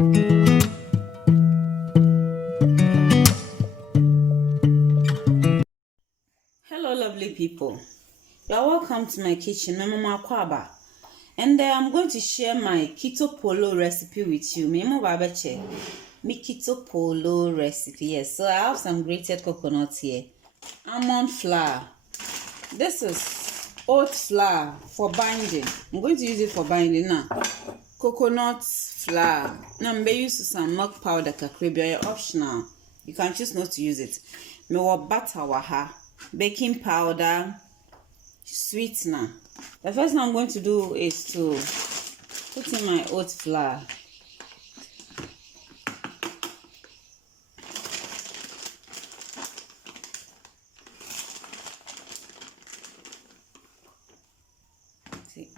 Hello lovely people, you are welcome to my kitchen. I'm Mama Kwaba, and I'm going to share my Keto Poolo recipe with you. Me Keto Poolo recipe. Yes, so I have some grated coconut here, almond flour. This is oat flour for binding. I'm going to use it for binding now. Coconut flour. Now I'm going to use some milk powder. Kakrebi, optional. You can choose not to use it. Me wa butter waha. Baking powder, sweetener. The first thing I'm going to do is to put in my oat flour. See,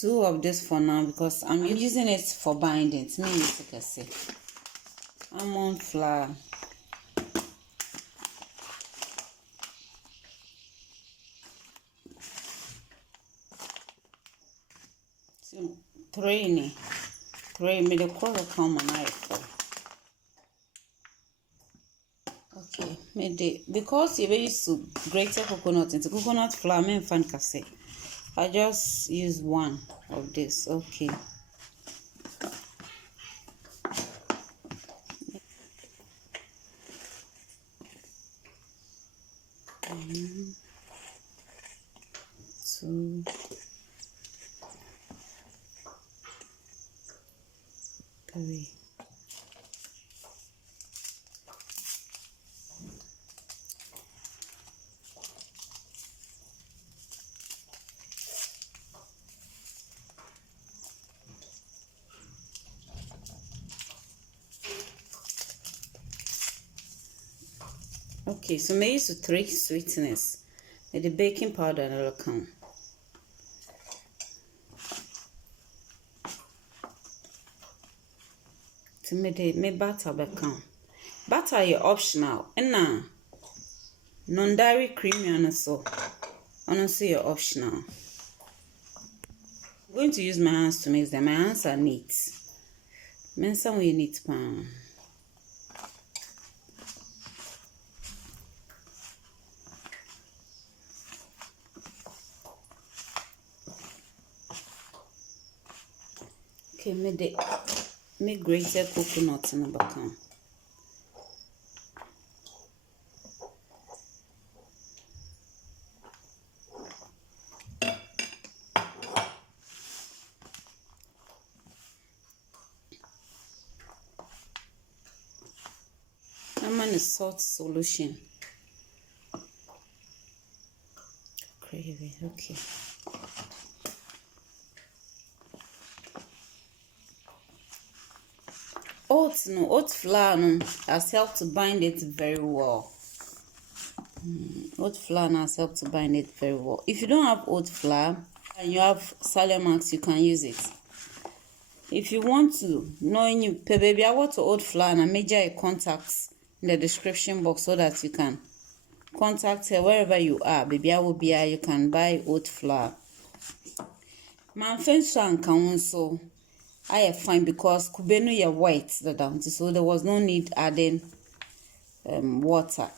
2 of this for now because I'm using it for binding. It's me, you can see. Almond flour. 3 me the color come on knife. Okay, made it because you used to grate coconut into coconut flour. Me fan kase. I just use 1 of this. Okay. Two. Three. Okay, so may use 3 sweetness with the baking powder that will come. To me butter become. Butter is optional. And now non-dairy creamy and so honestly you're optional. I'm going to use my hands to mix them. My hands are neat. Mensa we neat pan. Okay, me grated coconut in the back. I'm in a salt solution. Gravy, okay. Oat flour has helped to bind it very well. Oat flour has helped to bind it very well. If you don't have oat flour and you have MAAC, you can use it. If you want to know you pay baby, I want to oat flour and major a contacts in the description box so that you can contact her wherever you are. Baby, I will be here. You can buy oat flour. My friends can so I am fine because kubenu ya white the down, so there was no need adding water.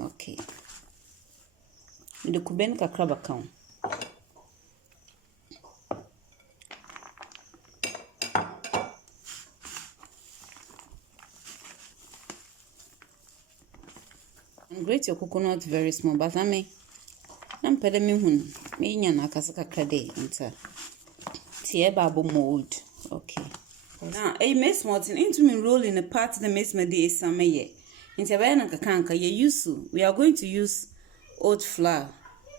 Okay. The kubenu kakraba count. And grate your coconut very small, but I'm pede me hun me nya na kasaka krade into tie babo mold. Okay. Now, a mess Martin into me roll in a part the mess me de summer ye. Into na kakanka ye use we are going to use oat flour.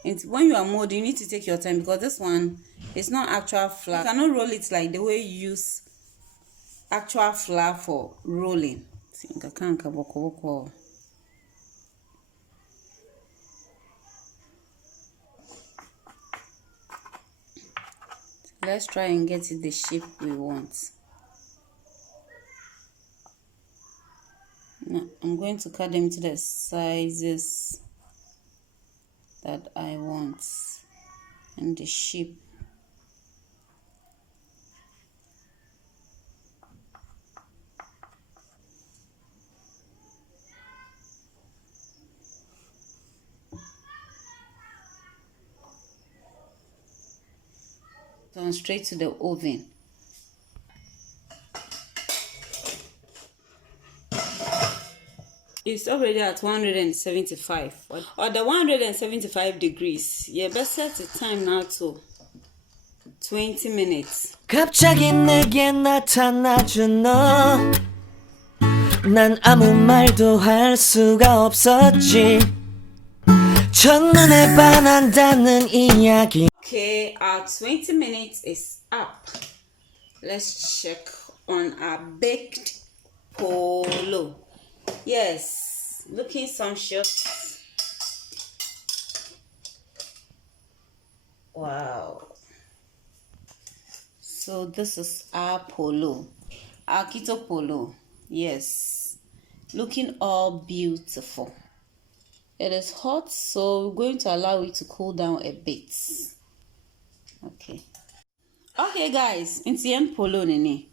And when you are molding, you need to take your time because this one is not actual flour. You cannot roll it like the way you use actual flour for rolling. Kakanka boko. Let's try and get it the shape we want. Now, I'm going to cut them to the sizes that I want and the shape. On straight to the oven. It's already at 175 or the 175 degrees. Yeah, best set the time now to 20 minutes. 갑자기 내게 나타나준 너. 난 아무 말도 할 수가 없었지. 첫눈에 반한다는 이야기. Okay, our 20 minutes is up. Let's check on our baked polo. Yes, looking sumptuous. Wow. So this is our polo, our keto polo. Yes, looking all beautiful. It is hot, so we're going to allow it to cool down a bit. Okay guys, it's the end polo nene.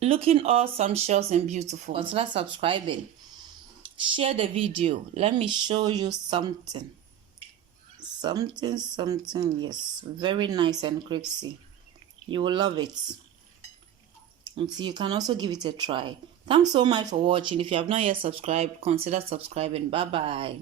Looking all sumptuous and beautiful. Consider subscribing. Share the video. Let me show you something. Something, yes. Very nice and crispy. You will love it. And so you can also give it a try. Thanks so much for watching. If you have not yet subscribed, consider subscribing. Bye-bye.